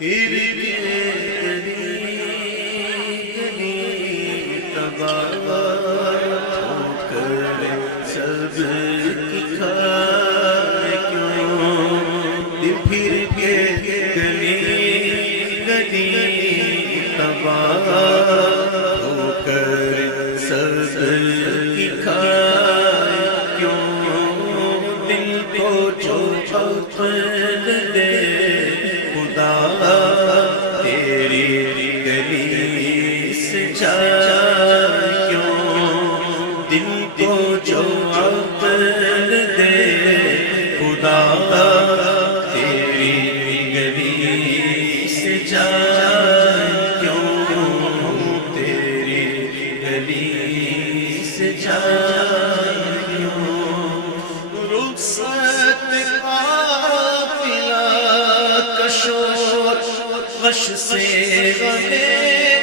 پھر کے گلی تباہ ہو کر سب کی کھائے کیوں، پھر کے گلی تباہ ہو کر سب کی کھائے کیوں، دل کو جو عقل دے خدا تیری گلی سے جائے کیوں، دل کو جو عقل دے خدا تیری گلی سے جائے کیوں، تیری گلی سے جائے کیوں، رخصت قافلہ کشور غش سے غمیں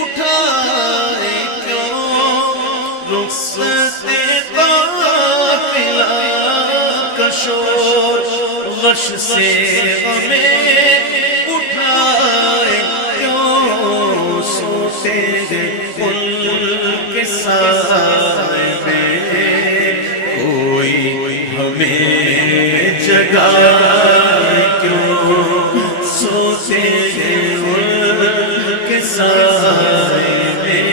اٹھائے کیوں، رخصت قافلہ کشور غش سے غمیں اٹھائے کیوں، سوتے ان کے سائے میں کوئی ہمیں جگائے کیوں، سوتے ان کے سائے میں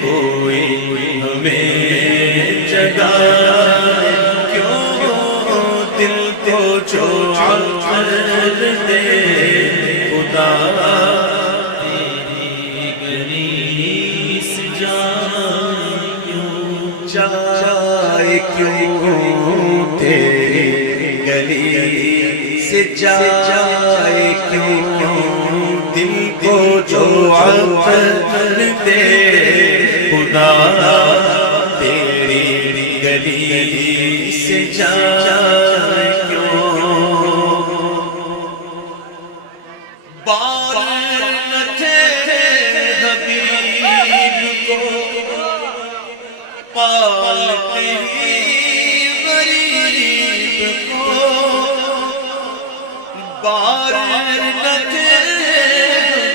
کوئی ہمیں جگائے کیوں، دل کو جو عقل دے خدا تیری گلی سے جائے کیوں، جائے کیوں، تیری گلی سے جائے کیوں، دل کو جو عقل دے خدا تیری گلی سے جائے کیوں، بار نہ تھے حبیب کو پالتے غریب کو، بار نہ تھے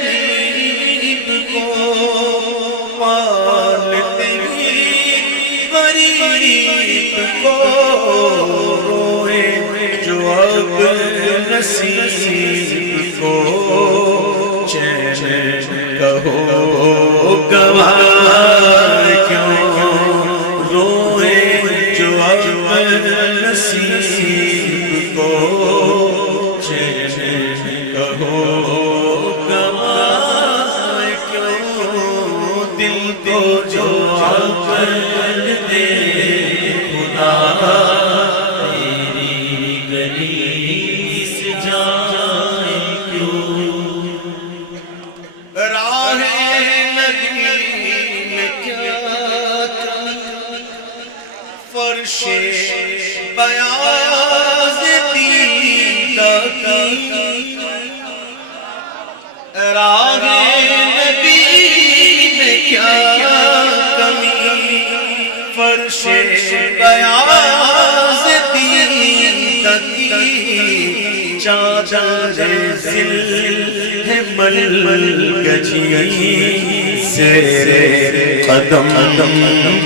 حبیب کو پالتے غریب کو، روئے جو اب نصیب کو، چین کہو گوائے کیوں، روئے جو اب نصیب کو، چین کہو گوائے کیوں، دل کو جو عقل دے خدا تیری گلی سے جائے کیوں، راہ نبی میں کیا کمی، فرش بیاض دیدہ کی، راہ نبی میں کیا کمی، فرش بیاض دیدہ کی، چادر ذل ہے مل گجی سے قدم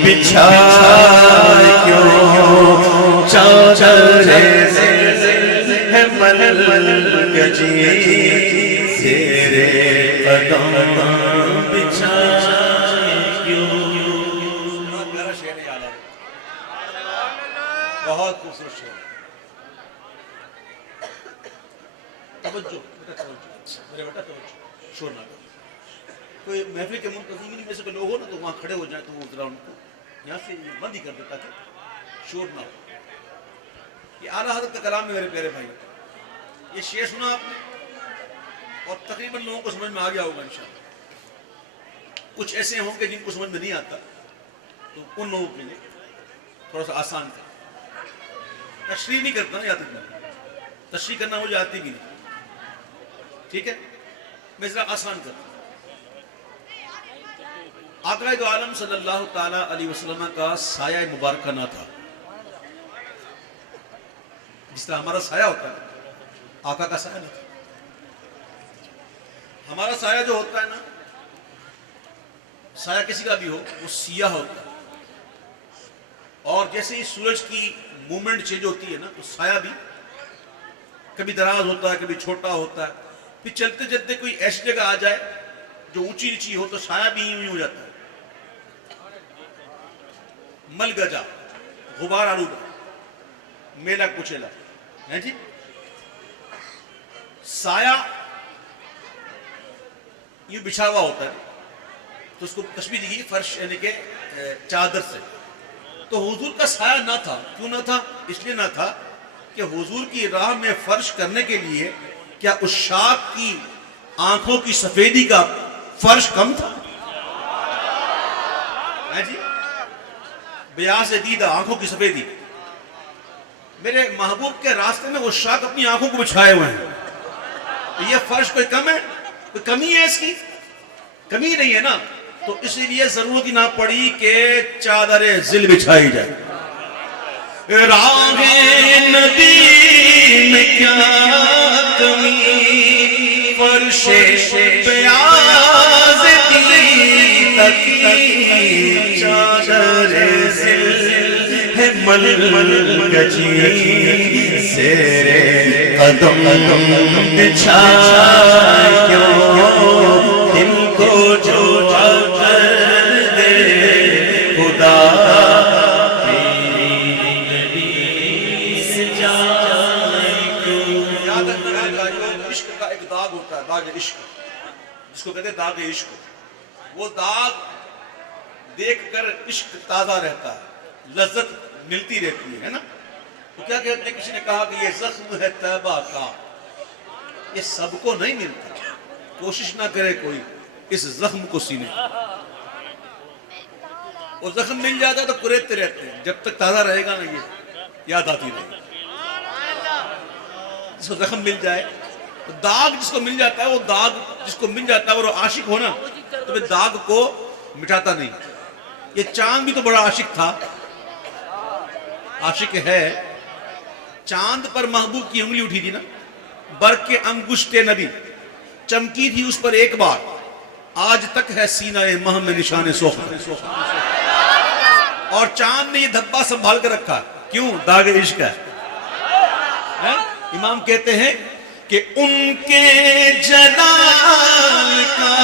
بچھائے کیوں، چادر ذل ہے مل گجی سے قدم بچھائے کیوں، بہت خوبصورت شعر، توجہ بیٹا، توجہ میرے بیٹا، توجہ، شور نہ کرو، کوئی محفل کے منتظمین میں سے کوئی لوگ ہو نا تو وہاں کھڑے ہو جائیں تو وہ ذرا ان کو یہاں سے بند ہی کر دے تاکہ شور نہ ہو، یہ اعلیٰ حضرت کا کلام ہے میرے پیارے بھائی، یہ شعر سنا آپ نے اور تقریباً لوگوں کو سمجھ میں آ گیا ہوگا انشاءاللہ، کچھ ایسے ہوں کہ جن کو سمجھ میں نہیں آتا تو ان لوگوں کے لیے تھوڑا سا آسان تھا، تشریح نہیں کرتا نا، یاد رکھنا، تشریح کرنا مجھے آتی بھی نہیں، ٹھیک ہے، میں ذرا آسان کرتا ہوں۔ آقا دو عالم صلی اللہ تعالیٰ علیہ وسلم کا سایہ مبارکہ نہ تھا، جس طرح ہمارا سایہ ہوتا ہے، آقا کا سایہ نہ تھا، ہمارا سایہ جو ہوتا ہے نا، سایہ کسی کا بھی ہو وہ سیاہ ہوتا ہے، اور جیسے ہی سورج کی مومنٹ چینج ہوتی ہے نا تو سایہ بھی کبھی دراز ہوتا ہے کبھی چھوٹا ہوتا ہے، پھر چلتے چلتے کوئی ایسی جگہ آ جائے جو اونچی نیچی ہو تو سایہ بھی یوں ہی ہو جاتا ہے، مل گجا، غبار آلودہ، میلا کچیلا ہے جی۔ سایہ یوں بچھا ہوا ہوتا ہے تو اس کو تشبیہ دی گئی فرش یعنی کہ چادر سے، تو حضور کا سایہ نہ تھا، کیوں نہ تھا؟ اس لیے نہ تھا کہ حضور کی راہ میں فرش کرنے کے لیے کیا عشاق کی آنکھوں کی سفیدی کا فرش کم تھا؟ ہے جی، بیاض دیدہ، آنکھوں کی سفیدی، میرے محبوب کے راستے میں عشاق اپنی آنکھوں کو بچھائے ہوئے ہیں، یہ فرش کوئی کم ہے؟ کوئی کمی ہے اس کی؟ کمی نہیں ہے نا، تو اسی لیے ضرورت ہی نہ پڑی کہ چادر ذل بچھائی جائے۔ راہ نبی میں کیا کمی، فرش بیاض دیدہ کی چادر ذل ہے مل گجی، زیر قدم بچھائے کیوں دل کو جو عقل دے خدا، تیری نبی سے جائے کیوں۔ یاد رکھنا عشق کا ایک داغ ہوتا ہے، داغ عشق، جس کو کہتے ہیں داغ عشق، وہ داغ دیکھ کر عشق تازہ رہتا ہے، لذت ملتی رہتی ہے نا۔ تو کیا کہتے ہیں، کسی نے کہا کہ یہ زخم ہے طیبہ کا، یہ سب کو نہیں ملتا، کوشش نہ کرے کوئی اس زخم کو سینے، وہ زخم مل جاتا ہے تو کریدتے رہتے ہیں، جب تک تازہ رہے گا نا یہ یاد آتی رہے گی۔ جس کو زخم مل جائے، داغ جس کو مل جاتا ہے، وہ داغ جس کو مل جاتا ہے اور وہ عاشق ہونا تو وہ داغ کو مٹاتا نہیں۔ یہ چاند بھی تو بڑا عاشق تھا، عاشق ہے، چاند پر محبوب کی انگلی اٹھی تھی نا، برق انگشت نبی چمکی تھی اس پر ایک بار، آج تک ہے سینہ مہ میں نشان سوخت، اور چاند نے یہ دھبا سنبھال کر رکھا، کیوں؟ داغ عشق ہے۔ امام کہتے ہیں کہ ان کے جلال کا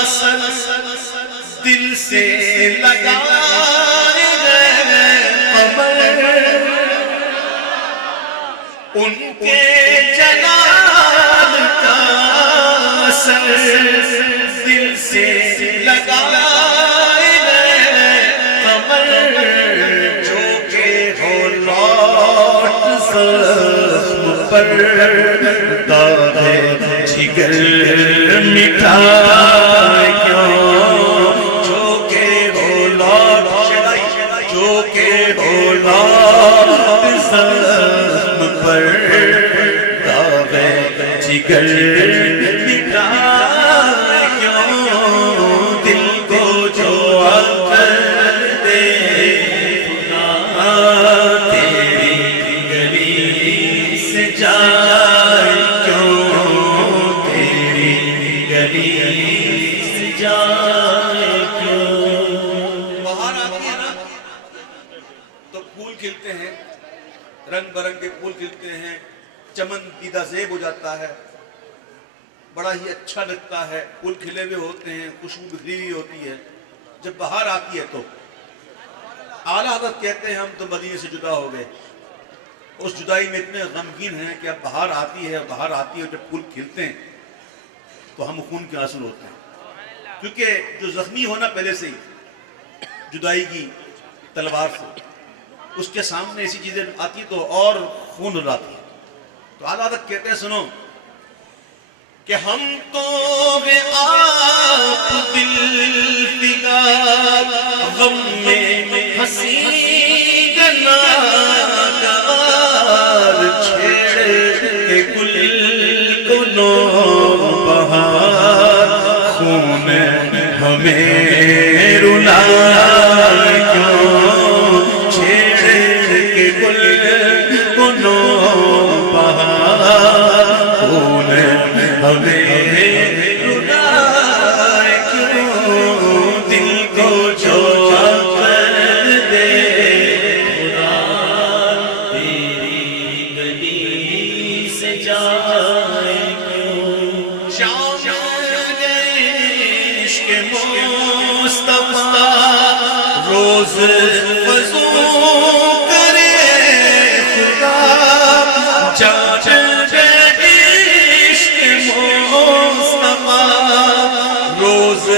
اثر دل سے لگائے قمر، ان کے جلال کا اثر دل سے لگائے قمر، جو کہ ہو لوٹ زخم پر داغ جگر مٹائے کیوں، جو کہ ہو لوٹ، جو کہ ہو لوٹ زخم پر داغ جگر مٹائے کیوں، دل کو جو عقل دے خدا، تیری گلی سے جائے کیوں، تیری گلی سے جائے کیوں۔ بہار آتی ہے نا تو پھول کھلتے ہیں، رنگ برنگ کے پھول کھلتے ہیں، چمن دیدہ زیب ہو جاتا ہے، بڑا ہی اچھا لگتا ہے، پھول کھلے ہوئے ہوتے ہیں، خوشبو بکھری ہوئی ہوتی ہے۔ جب بہار آتی ہے تو اعلیٰ حضرت کہتے ہیں ہم تو مدینے سے جدا ہو گئے، اس جدائی میں اتنے غمگین ہیں کہ اب بہار آتی ہے، بہار آتی ہے، جب پھول کھلتے ہیں تو ہم خون کے آنسو ہوتے ہیں، کیونکہ جو زخمی ہونا پہلے سے ہی جدائی کی تلوار سے، اس کے سامنے ایسی چیزیں آتی تو اور خون رلاتی ہے۔ تو اعلیٰ حضرت کہتے ہیں سنو کہ ہم تو ہیں آپ بالفداء، غم میں ہنسی گناہگار، چھیڑ کے گل کو نو بہار، خون ہمیں رلائے کیوں، چھیڑ کے گل کو نو بہار، خون ہمیں روز وضو کرے خدا جان عشق مصطفیٰ روز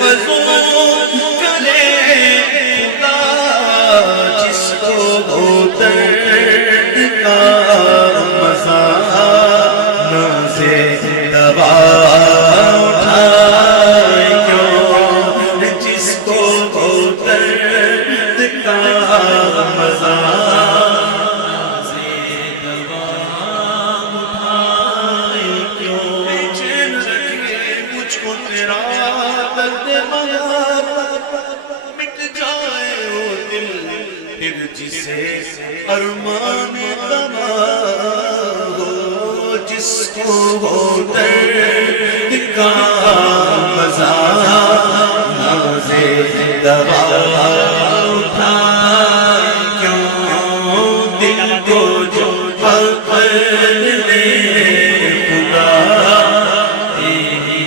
وضو کرے خدا جس کو درد کا مزہ نازے دوا اٹھائے کیوں جس کو درد کا مزہ نازے دوا اٹھائے کیوں چین رکھے مجھ کو تیرا درد مٹ جائے وہ دل پھر جسے ارمان تباہ ہو جس کو درد کا مزہ نازے دوا اٹھائے کیوں دل کو جو پکڑ لے خدا تیری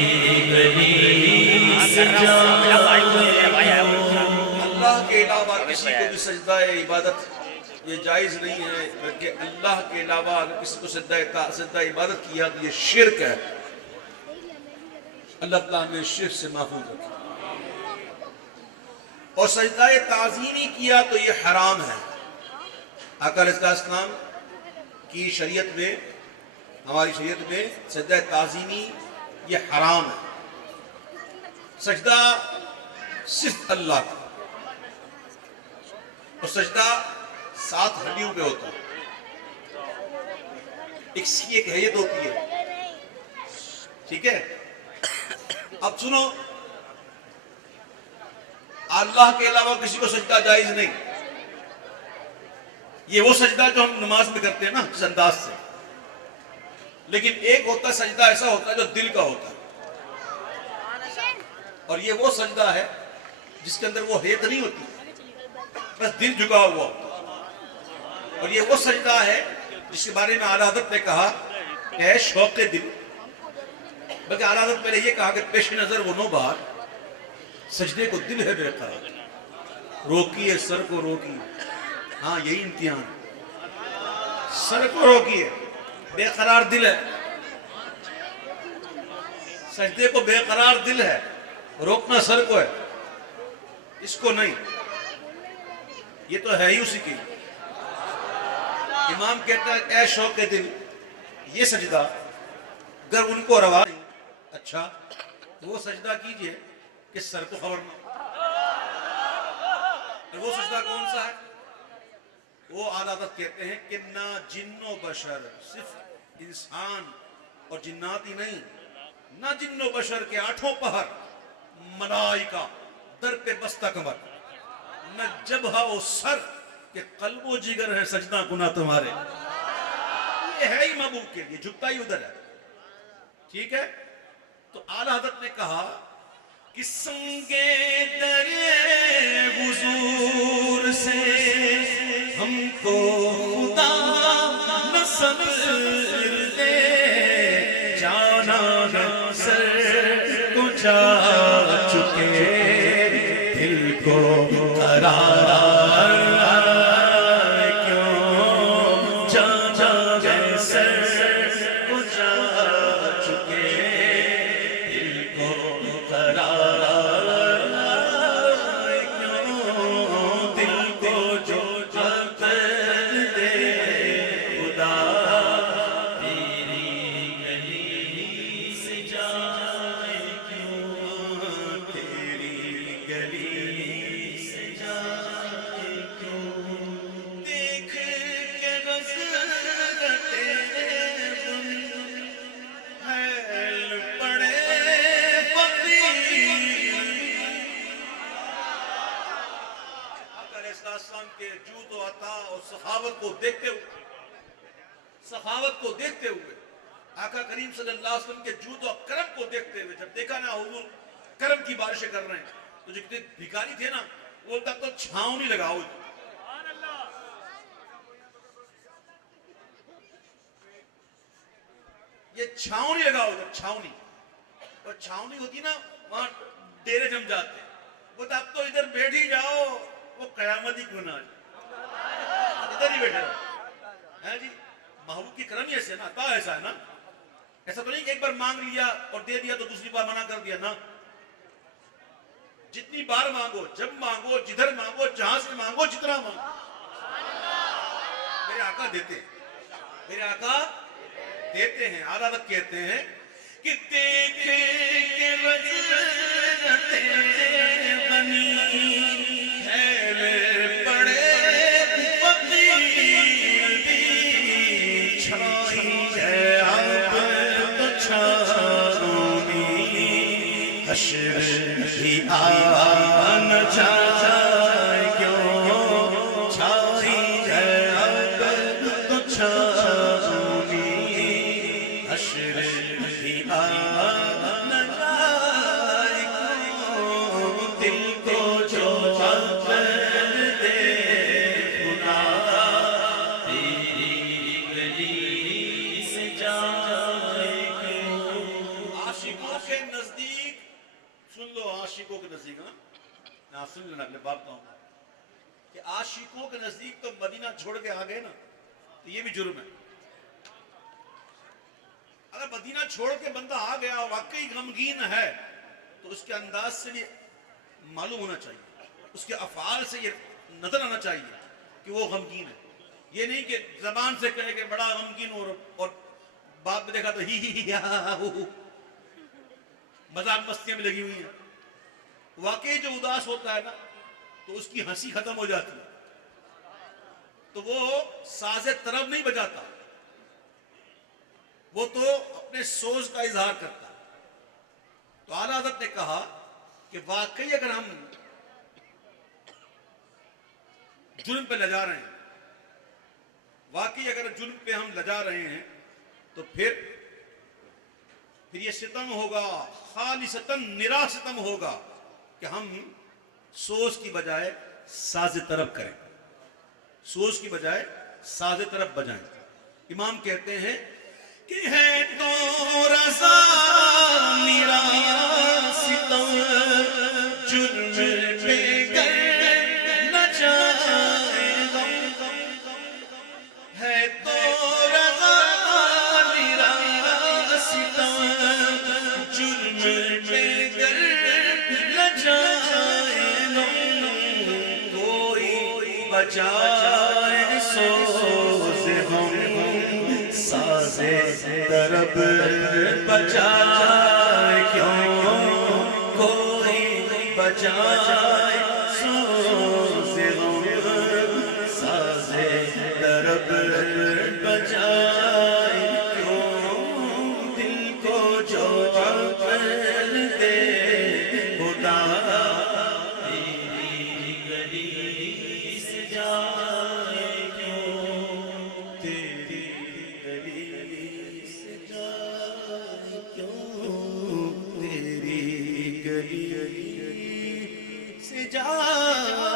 گلی سے جائے اللہ کے علاوہ کسی کو بھی سجدہ عبادت یہ جائز نہیں ہے بلکہ اللہ کے علاوہ اگر کسی کو سجدہ عبادت کیا تو یہ شرک ہے اللہ تعالیٰ نے شرک سے محفوظ رکھا اور سجدہ تعظیمی کیا تو یہ حرام ہے آقا علیہ السلام کی شریعت میں ہماری شریعت میں سجدہ تعظیمی یہ حرام ہے سجدہ صرف اللہ کا اور سجدہ 7 ہڈیوں پہ ہوتا ہے ایک حیت ہوتی ہے ٹھیک ہے اب سنو اللہ کے علاوہ کسی کو سجدہ جائز نہیں یہ وہ سجدہ جو ہم نماز میں کرتے ہیں نا اس انداز سے لیکن ایک ہوتا ہے سجدہ ایسا ہوتا ہے جو دل کا ہوتا ہے اور یہ وہ سجدہ ہے جس کے اندر وہ حیت نہیں ہوتی بس دل جھکا ہوا ہوتا اور یہ وہ سجدہ ہے جس کے بارے میں اعلیٰ حضرت نے کہا کہ ہے شوق دل بلکہ اعلیٰ حضرت پہلے یہ کہا کہ پیش نظر وہ نو بار سجدے کو دل ہے بے قرار روکیے سر کو روکیے ہاں یہی امتحان سر کو روکیے بے قرار دل ہے سجدے کو بے قرار دل ہے روکنا سر کو ہے اس کو نہیں یہ تو ہے ہی اسی کی امام کہتا ہے اے شوق دل یہ سجدہ اگر ان کو روا نہیں اچھا تو وہ سجدہ کیجئے کہ سر کو خبر نہ وہ سجدہ کون سا ہے وہ اعلیٰ حضرت کہتے ہیں کہ نہ جن و بشر صرف انسان اور جنات ہی نہیں نہ جن و بشر کے 8 پہر ملائکہ در پہ بستہ کمر نہ جبہہ و سر کہ قلب و جگر ہے سجدہ گناہ تمہارے یہ ہے ہی محبوب کے لیے جھکتا ہی ادھر ہے ٹھیک ہے تو اعلیٰ حضرت نے کہا کہ سنگے در حضور سے ہم کو خدا نہ صبر دے جانا سر کو جا چکے دل کو قرار کیوں جانا سر کو جا چکے دل کو قرار کیوں دل کو جو کر دے خدا تیری گلی سے جائے کیوں تیری گلی سے جائے کیوں دیکھ کے غزلتے حیل پڑے فقیر آقا علیہ السلام کے جود و عطا اور سخاوت کو دیکھتے ہوئے آقا کریم صلی اللہ علیہ وسلم کے جود و کرم کو دیکھتے ہوئے جب دیکھا نا حضور کرم کی بارشیں کر رہے ہیں تو جو کتنے بھکاری تھے نا وہ تک تو چھاؤں نہیں لگاؤ یہ چھاؤنی لگا ہوتا چھاؤنی اور چھاؤنی ہوتی نا وہاں ڈیرے جم جاتے وہ تو اب تو ادھر بیٹھ ہی جاؤ وہ قیامت ہی کیوں نہ آ جائے، ادھر ہی بیٹھے رہو ہے جی. محبوب کی کرم ہی ایسے نا، عطا ایسا ہے نا. ایسا تو نہیں کہ ایک بار مانگ لیا اور دے دیا تو دوسری بار منع کر دیا نا. جتنی بار مانگو، جب مانگو، جدھر مانگو، جہاں سے مانگو، جتنا مانگو، میرے آقا دیتے ہیں. میرے آقا دیتے ہیں. اعلیٰ حضرت کہتے ہیں کہ دیکھے کہ وزرت غنی خیر پڑے فقیر بھی چھائی ہے اب تو چھارونی حشر ہی آن جائے کیوں چھائی ہے اب تو چھارونی حشر ہی آن جائے کیوں دل کو جو عقل دے خدا تیری گلی سے جائے کیوں. عاشقوں کے نزدیک سن لو، عاشقوں کے نزدیک نا سن لینا، اگلے بات کہوں کہ عاشقوں کے نزدیک تو مدینہ چھوڑ کے آ گئے نا تو یہ بھی جرم ہے. اگر مدینہ چھوڑ کے بندہ آ گیا اور واقعی غمگین ہے تو اس کے انداز سے بھی معلوم ہونا چاہیے، اس کے افعال سے یہ نظر آنا چاہیے کہ وہ غمگین ہے. یہ نہیں کہ زبان سے کہے کہ بڑا غمگین اور بعد میں دیکھا تو ہی مذاق مستیاں بھی لگی ہوئی ہیں. واقعی جو اداس ہوتا ہے نا تو اس کی ہنسی ختم ہو جاتی ہے تو وہ ساز طرب نہیں بجاتا، وہ تو اپنے سوز کا اظہار کرتا. تو اعلیٰ حضرت نے کہا کہ واقعی اگر ہم جرم پہ لجا رہے ہیں، واقعی اگر جرم پہ ہم لجا رہے ہیں تو پھر یہ ستم ہوگا، خالصتاً نرا ستم ہوگا کہ ہم سوز کی بجائے ساز طرب کریں، سوز کی بجائے ساز طرب بجائیں. امام کہتے ہیں کہ ہے تو رضا میرا ستم جرم پہ گر نہ جائے غم، ہے تو رضا میرا ستم جرم پہ گر نہ جائے غم، کوئی بجائے سوز ہم ساز طرب بجائے کیوں، کوئی بجائے سوز ہم ساز طرب بجائے کیوں، دل کو جو عقل دے خدا تیری گلی سے جائے کیوں، تیری گلی سے جائے کیوں، تیری گلی سے جائے